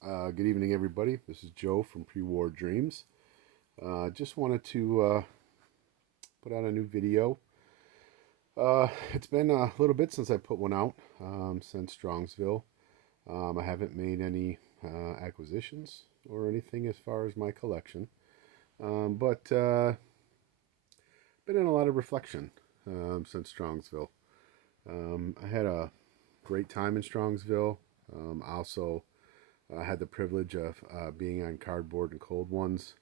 Good evening, everybody. This is Joe from Pre-War Dreams. Just wanted to put out a new video. It's been a little bit since I put one out, since Strongsville. I haven't made any acquisitions or anything as far as my collection, but been in a lot of reflection since Strongsville. I had a great time in Strongsville. Also, I had the privilege of being on Cardboard and Cold Ones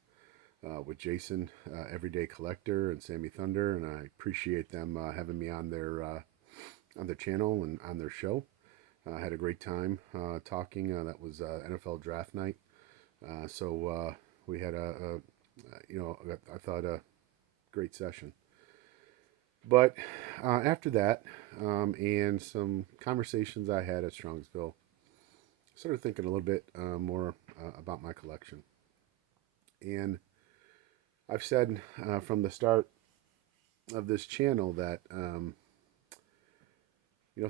with Jason, Everyday Collector, and Sammy Thunder, and I appreciate them having me on their channel and on their show. I had a great time talking. That was NFL Draft Night, so we had I thought a great session. But after that, and some conversations I had at Strongsville, I started thinking a little bit more about my collection. And I've said from the start of this channel that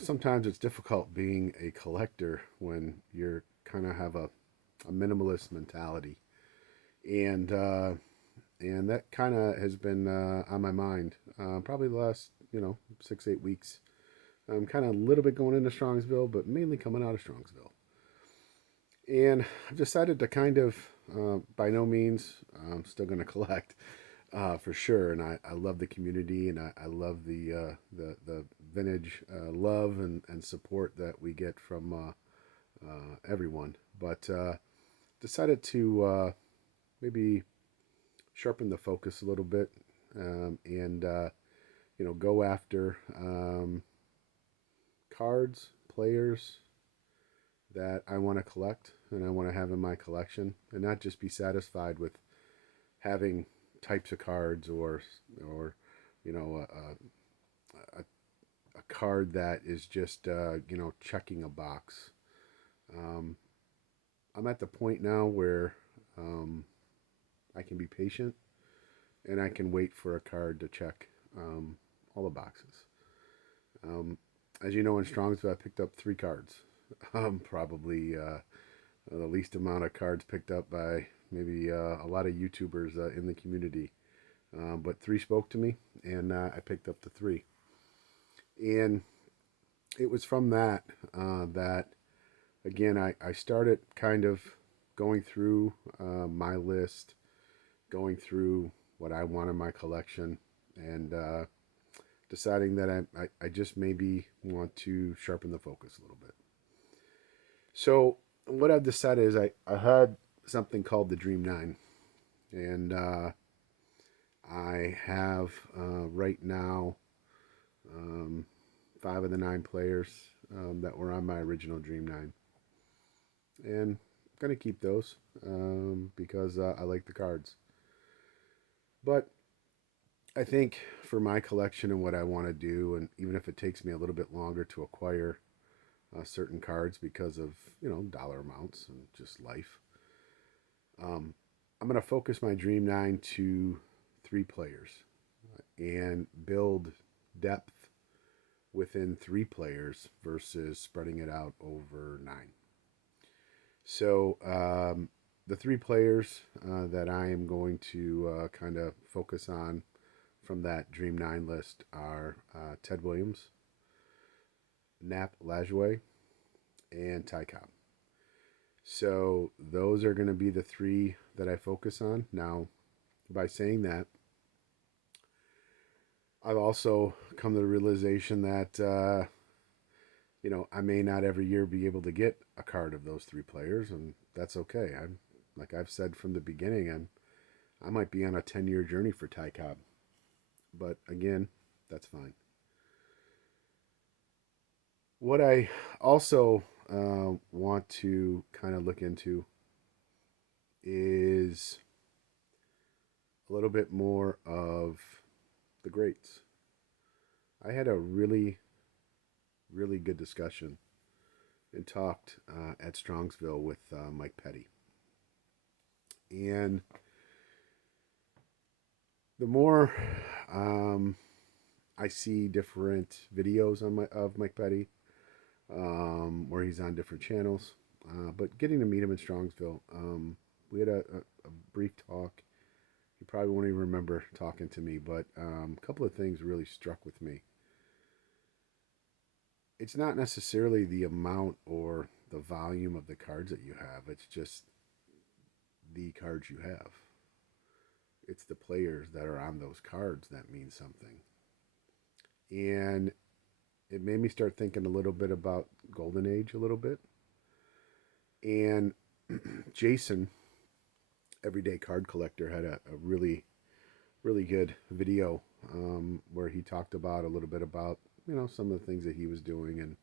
sometimes it's difficult being a collector when you're kind of have a minimalist mentality, and that kind of has been on my mind probably the last 6 8 weeks. I'm kind of a little bit going into Strongsville, but mainly coming out of Strongsville, and I've decided to kind of by no means I'm still going to collect for sure. And I love the community, and I love the vintage love and support that we get from everyone. But decided to maybe sharpen the focus a little bit, and go after cards, players that I want to collect and I want to have in my collection, and not just be satisfied with having types of cards or a card that is just checking a box. Um, I'm at the point now where um, I can be patient and I can wait for a card to check all the boxes. Um, as you know, in Strongsville, I picked up 3 cards. Probably the least amount of cards picked up by maybe a lot of YouTubers in the community. But 3 spoke to me, and I picked up the 3. And it was from that that, again, I started kind of going through my list, going through what I want in my collection, and deciding that I just maybe want to sharpen the focus a little bit. So, what I've decided is I had something called the Dream 9, and I have right now um, 5 of the 9 players that were on my original Dream 9. And I'm going to keep those because I like the cards. But I think for my collection and what I want to do, and even if it takes me a little bit longer to acquire certain cards because of, dollar amounts and just life, um, I'm going to focus my Dream 9 to 3 players and build depth within 3 players versus spreading it out over 9. So the 3 players that I am going to kind of focus on from that Dream 9 list are Ted Williams, Nap Lajoie, and Ty Cobb. So those are going to be the 3 that I focus on. Now, by saying that, I've also come to the realization that I may not every year be able to get a card of those 3 players, and that's okay. I'm like I've said from the beginning, I might be on a 10-year journey for Ty Cobb, but again, that's fine. What I also want to kind of look into is a little bit more of the greats. I had a really, really good discussion and talked at Strongsville with Mike Petty. And the more I see different videos of Mike Petty, where he's on different channels, but getting to meet him in Strongsville, we had a brief talk. You probably won't even remember talking to me, but a couple of things really struck with me. It's not necessarily the amount or the volume of the cards that you have, it's just the cards you have. It's the players that are on those cards that mean something. And it made me start thinking a little bit about Golden Age a little bit. And Jason, Everyday Card Collector, had a really, really good video where he talked about a little bit about, some of the things that he was doing. And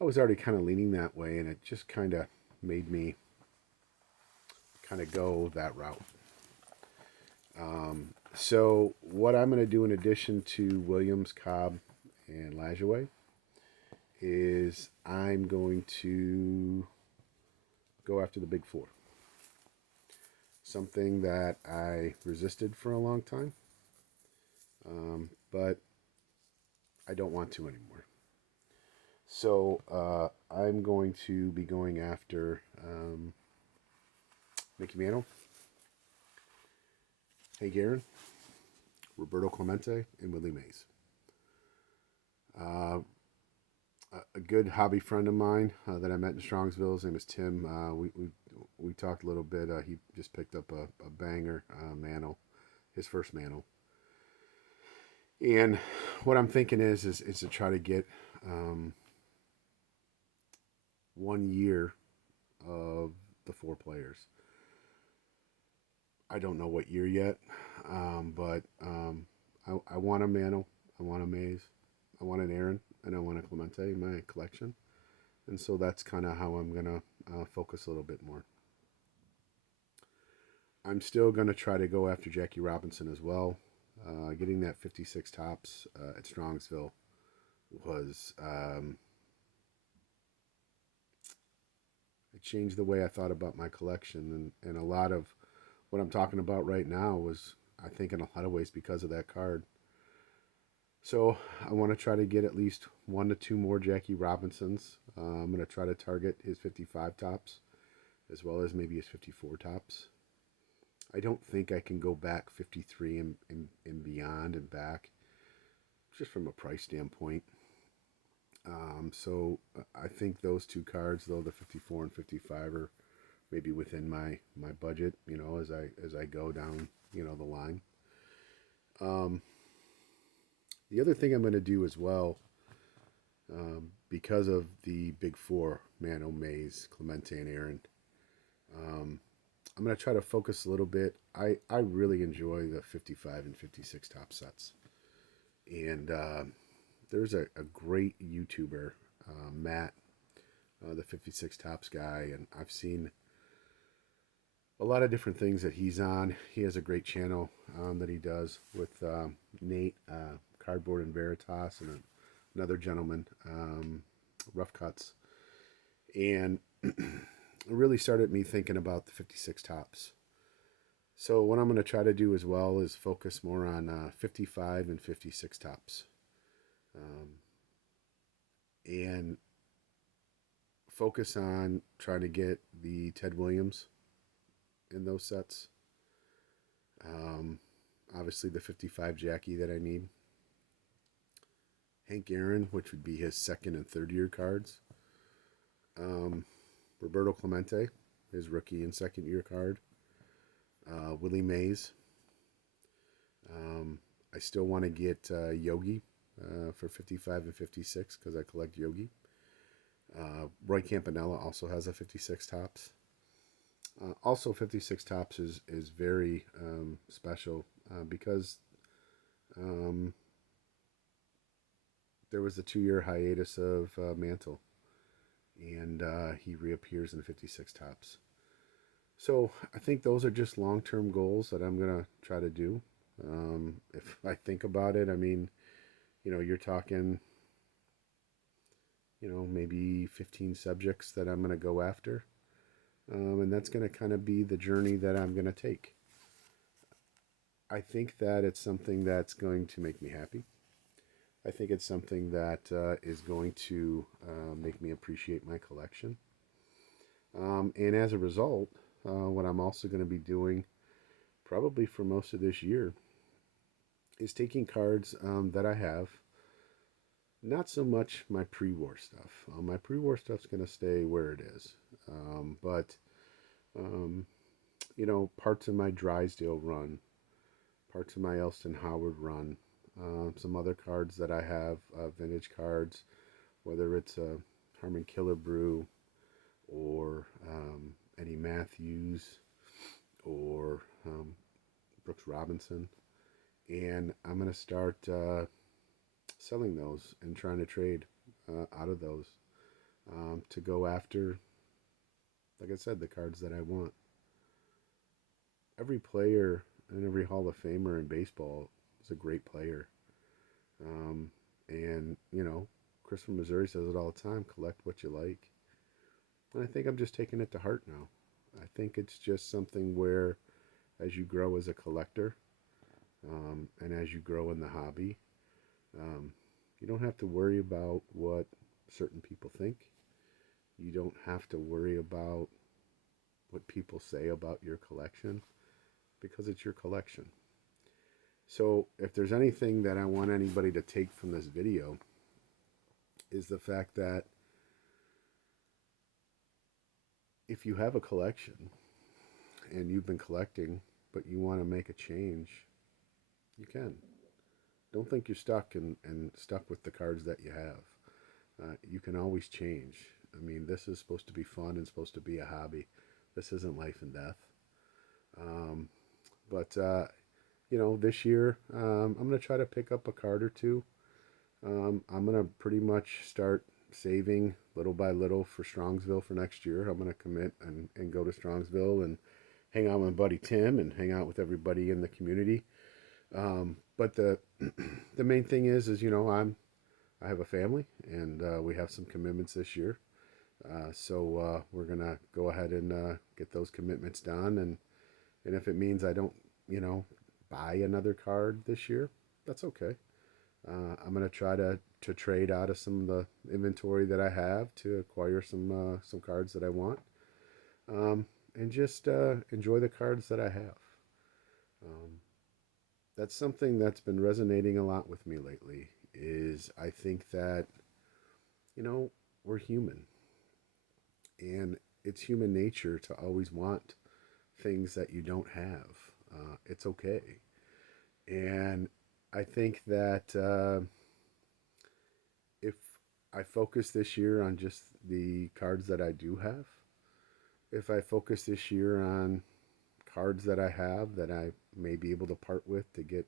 I was already kind of leaning that way, and it just kind of made me kind of go that route. So what I'm going to do in addition to Williams, Cobb, and Lajoie is I'm going to go after the big four. Something that I resisted for a long time, but I don't want to anymore. So I'm going to be going after Mickey Mantle, Hank Aaron, Roberto Clemente, and Willie Mays. A good hobby friend of mine that I met in Strongsville, his name is Tim. We talked a little bit. He just picked up a banger Mantle, his first Mantle. And what I'm thinking is to try to get 1 year of the four players. I don't know what year yet, but I want a Mantle, I want a Mays, I want an Aaron, and I want a Clemente in my collection. And so that's kind of how I'm going to focus a little bit more. I'm still going to try to go after Jackie Robinson as well. Getting that 56 tops at Strongsville was... it changed the way I thought about my collection. And a lot of what I'm talking about right now was, I think, in a lot of ways because of that card. So I want to try to get at least 1 to 2 more Jackie Robinsons. I'm going to try to target his 55 tops as well as maybe his 54 tops. I don't think I can go back 53 and beyond and back, just from a price standpoint. So I think those two cards, though, the 54 and 55, are maybe within my budget, as I go down, the line. The other thing I'm going to do as well, because of the big four, Mantle, Mays, Clemente, and Aaron, I'm going to try to focus a little bit. I really enjoy the 55 and 56 top sets. And there's a great YouTuber, Matt, the 56 tops guy, and I've seen a lot of different things that he's on. He has a great channel that he does with Nate, Cardboard and Veritas, and another gentleman, Rough Cuts. And it really started me thinking about the 56 tops. So what I'm going to try to do as well is focus more on 55 and 56 tops. And focus on trying to get the Ted Williams in those sets. Obviously the 55 Jackie that I need. Hank Aaron, which would be his second and third year cards. Roberto Clemente, his rookie and second year card. Willie Mays. I still want to get Yogi for 55 and 56 because I collect Yogi. Roy Campanella also has a 56 tops. Also 56 tops is very special because there was a 2-year hiatus of Mantle, and he reappears in 56 tops. So I think those are just long-term goals that I'm going to try to do. If I think about it, I mean, you're talking, maybe 15 subjects that I'm going to go after. And that's going to kind of be the journey that I'm going to take. I think that it's something that's going to make me happy. I think it's something that is going to make me appreciate my collection. And as a result, what I'm also going to be doing probably for most of this year is taking cards that I have. Not so much my pre-war stuff. My pre-war stuff's going to stay where it is. But um, parts of my Drysdale run, parts of my Elston Howard run, some other cards that I have, vintage cards, whether it's a Harmon Killebrew or Eddie Matthews or Brooks Robinson. And I'm going to start selling those and trying to trade out of those to go after, like I said, the cards that I want. Every player and every Hall of Famer in baseball is a great player. Um, and, Chris from Missouri says it all the time, collect what you like. And I think I'm just taking it to heart now. I think it's just something where as you grow as a collector and as you grow in the hobby, um, you don't have to worry about what certain people think. You don't have to worry about what people say about your collection because it's your collection. So if there's anything that I want anybody to take from this video is the fact that if you have a collection and you've been collecting but you want to make a change, you can. Don't think you're stuck and stuck with the cards that you have. You can always change. I mean, this is supposed to be fun and supposed to be a hobby. This isn't life and death. Um, but this year I'm going to try to pick up a card or two. I'm going to pretty much start saving little by little for Strongsville for next year. I'm going to commit and go to Strongsville and hang out with my buddy Tim and hang out with everybody in the community. But the the main thing is I have a family and we have some commitments this year. So we're gonna go ahead and get those commitments done, and if it means I don't buy another card this year, that's okay. I'm gonna try to trade out of some of the inventory that I have to acquire some cards that I want, and just enjoy the cards that I have. Um, that's something that's been resonating a lot with me lately. Is I think that we're human, and it's human nature to always want things that you don't have. It's okay, and I think that if I focus this year on just the cards that I do have, if I focus this year on cards that I have that I may be able to part with to get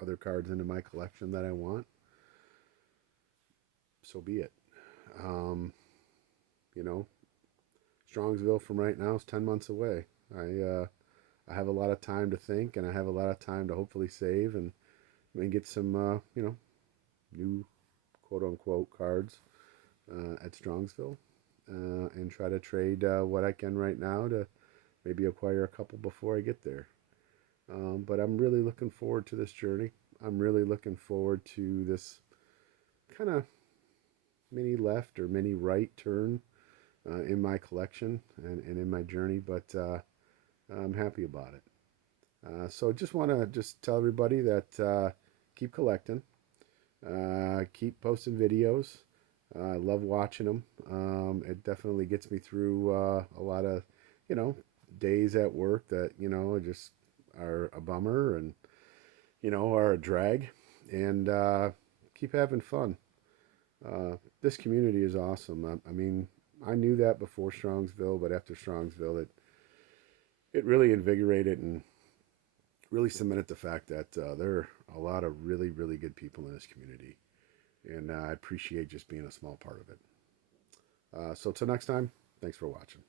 other cards into my collection that I want, so be it. Um, you know, Strongsville from right now is 10 months away. I have a lot of time to think, and I have a lot of time to hopefully save and get some new quote unquote cards at Strongsville, and try to trade what I can right now to maybe acquire a couple before I get there. But I'm really looking forward to this journey. I'm really looking forward to this kind of mini left or mini right turn in my collection and in my journey, but I'm happy about it. So just want to just tell everybody that keep collecting, keep posting videos. I love watching them. It definitely gets me through a lot of, you know, days at work that, just are a bummer and, are a drag. And keep having fun. This community is awesome. I mean, I knew that before Strongsville, but after Strongsville, it really invigorated and really cemented the fact that there are a lot of really, really good people in this community. And I appreciate just being a small part of it. So till next time, thanks for watching.